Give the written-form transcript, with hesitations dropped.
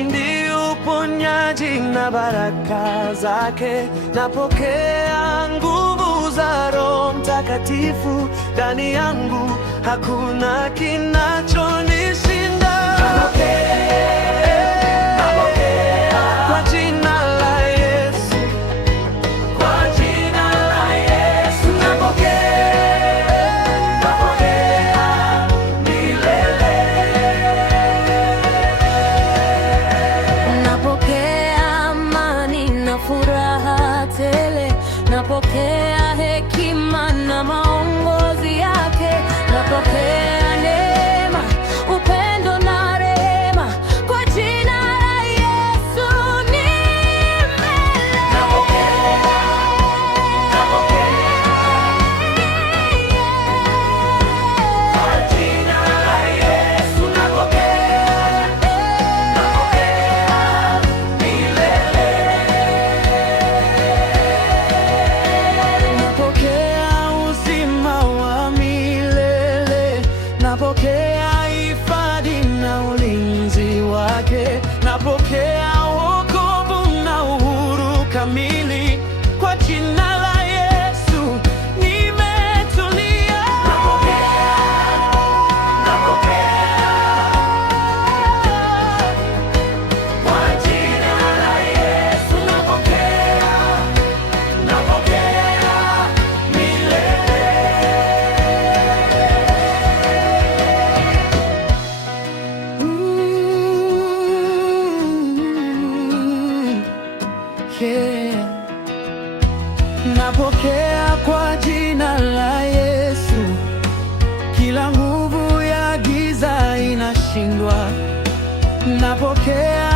ushindi, uponyaji na baraka zake. Napokea nguvu za Roho Mtakatifu ndani yangu, hakuna kinachonishinda. Kwa jina la Yesu, kwa jina la Yesu napokea milele. Napokea amani na furaha tele, napokea hekima na maongozi yake, napokea neema, upendo na rehema. Kwa jina la Yesu napokea hifadhi na ulinzi wake, napokea wokovu na uhuru kamili. Kwa jina la Yesu nimetulia. Kwa jina la Yesu napokea milele. Yeah. Napokea kwa jina la Yesu, kila nguvu ya giza inashindwa. Napokea